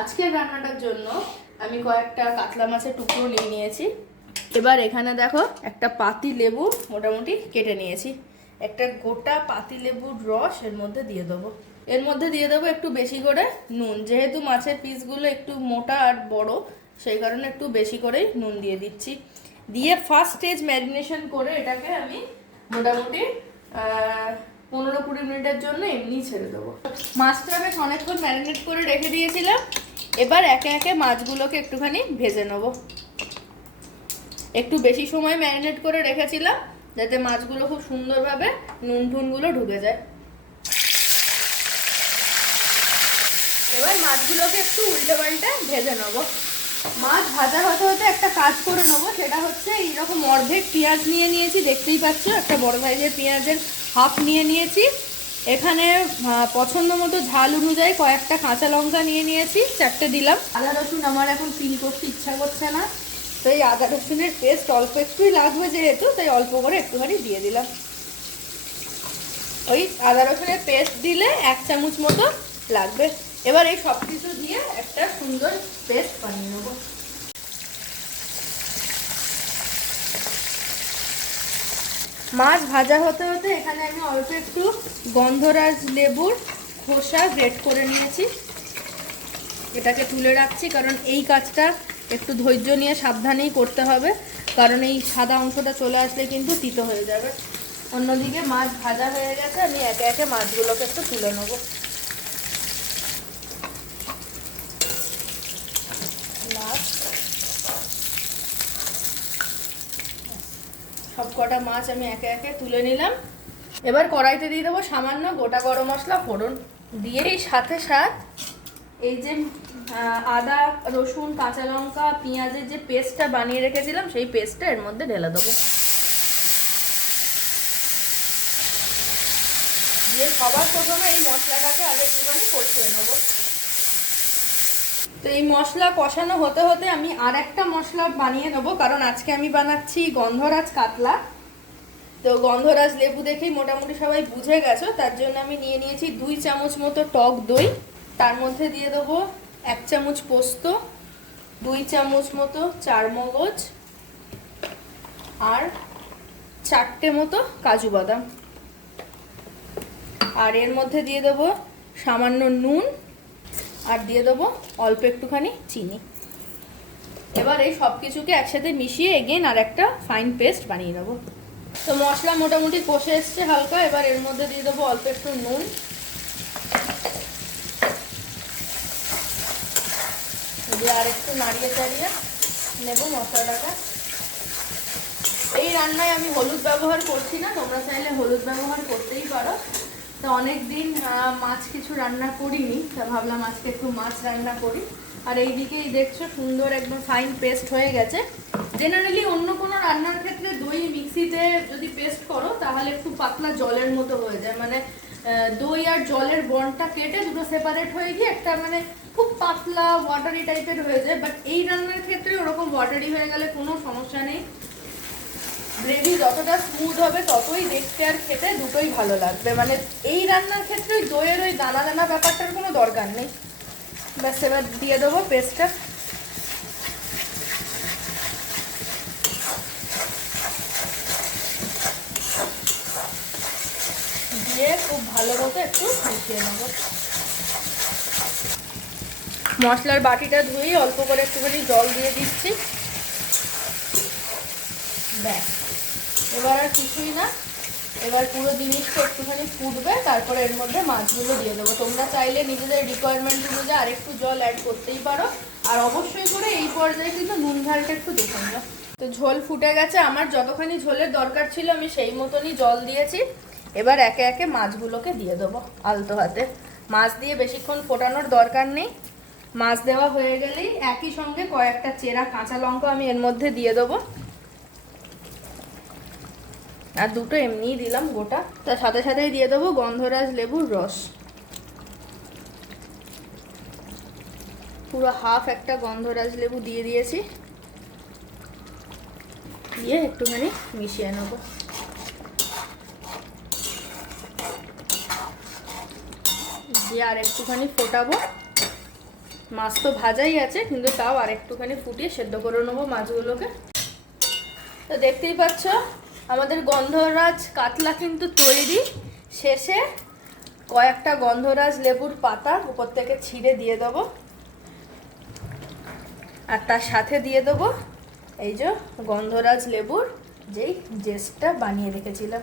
আজকের রান্নাটার জন্য আমি কয়েকটা কাতলা মাছের টুকরো নিয়ে নিয়েছি। এবার এখানে দেখো একটা পাতি লেবু মোটামুটি কেটে নিয়েছি। একটা গোটা পাতি লেবুর রস এর মধ্যে দিয়ে দেবো। এর মধ্যে দিয়ে দেবো একটু বেশি করে নুন, যেহেতু মাছের পিসগুলো একটু মোটা আর বড়, সেই কারণে একটু বেশি করেই নুন দিয়ে দিচ্ছি। দিয়ে ফার্স্ট স্টেজ ম্যারিনেশন করে এটাকে আমি মোটামুটি 15-20 মিনিটের জন্য এমনি ছেড়ে দেবো। মাছটা বেশ অনেকক্ষণ ম্যারিনেট করে রেখে দিয়েছিলাম। এবার একে একে মাছগুলোকে একটুখানি ভেজে নেব। একটু বেশি সময় ম্যারিনেট করে রেখেছিলাম যাতে মাছগুলো খুব সুন্দরভাবে নুন টুনগুলো ঢুকে যায়। এবার মাছগুলোকে একটু উল্টে পাল্টে ভেজে নেবো। মাছ ভাজা হতে হতে একটা কাজ করে নেবো, সেটা হচ্ছে এইরকম অর্ধেক পেঁয়াজ নিয়ে নিয়েছি, দেখতেই পাচ্ছ একটা বড় সাইজের পেঁয়াজের হাফ নিয়ে নিয়েছি। এখানে পছন্দ মতো ঝাল অনুযায়ী কয়েকটা কাঁচা লঙ্কা নিয়ে নিয়েছি, 4টে দিলাম। আদা রসুন আমার এখন ফিল করতে ইচ্ছা করছে না, তো এই আদা রসুনের পেস্ট অল্প একটুই লাগবে যেহেতু, তাই অল্প করে একটুখানি দিয়ে দিলাম। ওই আদা রসুনের পেস্ট দিলে 1 চামচ মতো লাগবে। এবার এই সব কিছু দিয়ে একটা সুন্দর পেস্ট বানিয়ে নেবো। মাছ ভাজা হতে হতে এখানে আমি অল্প একটু গন্ধরাজ লেবুর খোসা গ্রেট করে নিয়েছি, এটাকে তুলে রাখছি, কারণ এই কাজটা একটু ধৈর্য নিয়ে সাবধানেই করতে হবে, কারণ এই সাদা অংশটা চলে আসলে কিন্তু তিতো হয়ে যাবে। অন্যদিকে মাছ ভাজা হয়ে গেছে, আমি একে একে মাছগুলোকে একটু তুলে নেব। সব কটা মাছ আমি একে একে তুলে নিলাম। এবার কড়াইতে দিয়ে দেবো সামান্য গোটা গরম মশলা ফোড়ন, দিয়ে এই সাথে এই যে আদা রসুন কাঁচা লঙ্কা পেঁয়াজের যে পেস্টটা বানিয়ে রেখেছিলাম সেই পেস্টটা এর মধ্যে ঢেলে দেবো। দিয়ে সবার প্রথমে এই মশলাটাকে আগে একটুখানি কষিয়ে নেবো। তো এই মশলা কষানো হতে হতে আমি আর একটা মশলা বানিয়ে নেবো, কারণ আজকে আমি বানাচ্ছি গন্ধরাজ কাতলা। তো গন্ধরাজ লেবু দেখেই মোটামুটি সবাই বুঝে গেছো, তার জন্য আমি নিয়ে নিয়েছি 2 চামচ মতো টক দই। তার মধ্যে দিয়ে দেবো 1 চামচ পোস্ত, 2 চামচ মতো চারমগজ, আর 4টে মতো কাজু বাদাম। আর এর মধ্যে দিয়ে দেবো সামান্য নুন, আর দিয়ে দেবো অল্প একটুখানি চিনি। এবার এই সব কিছুকে একসাথে মিশিয়ে এগেন আর একটা ফাইন পেস্ট বানিয়ে নেবো। তো মশলা মোটামুটি কষে এসছে হালকা, এবার এর মধ্যে দিয়ে দেবো অল্প একটু নুন, দিয়ে আর একটু নাড়িয়ে চাড়িয়ে নেব মশলাটা। এই রান্নায় আমি হলুদ ব্যবহার করছি না, তোমরা চাইলে হলুদ ব্যবহার করতেই পারো। তো অনেক দিন মাছ কিছু রান্না করিনি, তা ভাবলাম আজকে একটু মাছ রান্না করি। আর এইদিকেই দেখছো সুন্দর একদম ফাইন পেস্ট হয়ে গেছে। জেনারেলি অন্য কোনো রান্নার ক্ষেত্রে দই মিক্সিতে যদি পেস্ট করো তাহলে একটু পাতলা জলের মতো হয়ে যায়, মানে দই আর জলের বন্ডটা কেটে দুটো সেপারেট হয়ে গিয়ে একটা মানে খুব পাতলা ওয়াটারি টাইপের হয়ে যায়। বাট এই রান্নার ক্ষেত্রে ওরকম ওয়াটারি হয়ে গেলে কোনো সমস্যা নেই। গ্রেভি যতটা স্মুথ হবে ততই দেখতে আর খেতে দুটোই ভালো লাগবে। মানে এই রান্নার ক্ষেত্রে ওই দইয়ের ওই দানা দানা ব্যাপারটার কোনো দরকার নেই। ব্যাস এবার দিয়ে দেবো পেস্টটা। দিয়ে খুব ভালো মতো একটু মিশিয়ে নেব। মশলার বাটিটা ধুয়ে অল্প করে একটুখানি জল দিয়ে দিচ্ছি। ব্যাস, এবার আর কিছুই না, এবার পুরো জিনিসটা একটুখানি ফুটবে, তারপরে এর মধ্যে মাছগুলো দিয়ে দেবো। তোমরা চাইলে নিজেদের রিকোয়ারমেন্ট অনুযায়ী আর একটু জল অ্যাড করতেই পারো, আর অবশ্যই করে এই পর্যায়ে কিন্তু নুন ঝালটা একটু দেখে নিও। তো ঝোল ফুটে গেছে, আমার যতখানি ঝোলের দরকার ছিল আমি সেই মতনই জল দিয়েছি। এবার একে একে মাছগুলোকে দিয়ে দেবো আলতো হাতে। মাছ দিয়ে বেশিক্ষণ ফোটানোর দরকার নেই। মাছ দেওয়া হয়ে গেলেই একই সঙ্গে কয়েকটা চেরা কাঁচা লঙ্কা আমি এর মধ্যে দিয়ে দেবো, আর দুটো এমনিই দিলাম গোটা। তার সাথে সাথেই দিয়ে দেবো গন্ধরাজ লেবুর রস, পুরো হাফ একটা গন্ধরাজ লেবু দিয়ে দিয়েছি। দিয়ে একটুখানি মিশিয়ে নেব। দিয়ে আর একটুখানি ফোটাবো। মাছ তো ভাজাই আছে, কিন্তু তাও আর একটুখানি ফুটিয়ে সেদ্ধ করে নেবো মাছগুলোকে। তো দেখতেই পাচ্ছ আমাদের গন্ধরাজ কাতলা কিন্তু তৈরি। শেষে কয়েকটা গন্ধরাজ লেবুর পাতা উপর থেকে ছিঁড়ে দিয়ে দেবো, আর তার সাথে দিয়ে দেবো এই যে গন্ধরাজ লেবুর যেই জেসটা বানিয়ে রেখেছিলাম।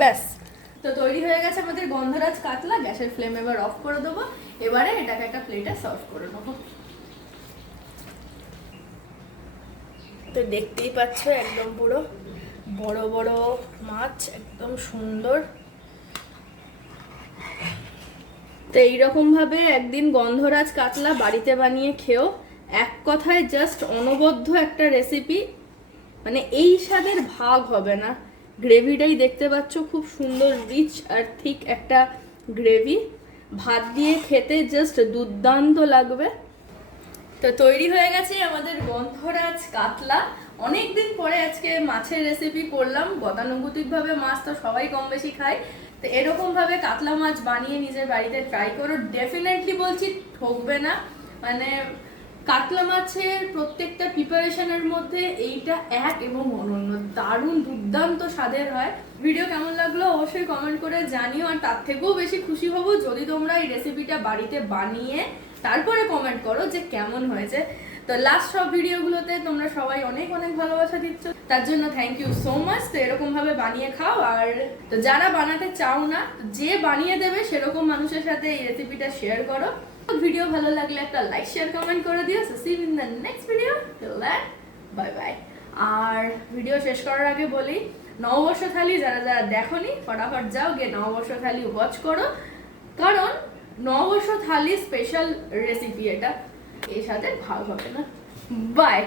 ব্যাস, তো তৈরি হয়ে গেছে আমাদের গন্ধরাজ কাতলা। গ্যাসের ফ্লেম এবার অফ করে দেবো। এবারে এটাকে একটা প্লেটে সার্ভ করে নেবো। তো দেখতেই পাচ্ছ একদম পুরো বড় বড় মাছ, একদম সুন্দর। তো এইরকম ভাবে একদিন গন্ধরাজ কাতলা বাড়িতে বানিয়ে খেও। এক কথায় জাস্ট অনবদ্য একটা রেসিপি, মানে এই স্বাদের ভাগ হবে না। গ্রেভিটাই দেখতে পাচ্ছ খুব সুন্দর রিচ আর ঠিক একটা গ্রেভি, ভাত দিয়ে খেতে জাস্ট দুর্দান্ত লাগবে। তো তৈরি হয়ে গেছে আমাদের গন্ধরাজ কাতলা। অনেকদিন পরে আজকে মাছের রেসিপি করলাম। গতানুগতিকভাবে মাছ তো সবাই কম বেশি খায়, তো এরকম ভাবে কাতলা মাছ বানিয়ে নিজের বাড়িতে ট্রাই করো। ডেফিনেটলি বলছি ঠকবে না। মানে কাতলা মাছের প্রত্যেকটা প্রিপারেশনের মধ্যে এইটা এক এবং অনন্য, দারুণ দুর্দান্ত স্বাদের হয়। ভিডিও কেমন লাগলো অবশ্যই কমেন্ট করে জানিও। আর তার থেকেও বেশি খুশি হব যদি তোমরা এই রেসিপিটা বাড়িতে বানিয়ে তারপরে কমেন্ট করো যে কেমন হয়েছে। তো লাস্ট সব ভিডিওগুলোতে তোমরা সবাই অনেক অনেক ভালোবাসা দিচ্ছ, তার জন্য থ্যাংক ইউ সো মাচ। তো এরকম ভাবে বানিয়ে খাও। আর তো যারা বানাতে চাও না, যে বানিয়ে দেবে সেরকম মানুষের সাথে এই রেসিপিটা শেয়ার করো। ভিডিও ভালো লাগলে একটা লাইক শেয়ার কমেন্ট করে দিও। So see you in the next video. Till then bye bye. আর ভিডিও শেষ করার আগে বলি, নববর্ষ থালি যারা যারা দেখোনি ফটাফট যাও গিয়ে নববর্ষ থালি ওয়াচ করো, কারণ নববর্ষ থালি স্পেশাল রেসিপি এটা, এর সাথে ভাগ হবে না। বাই।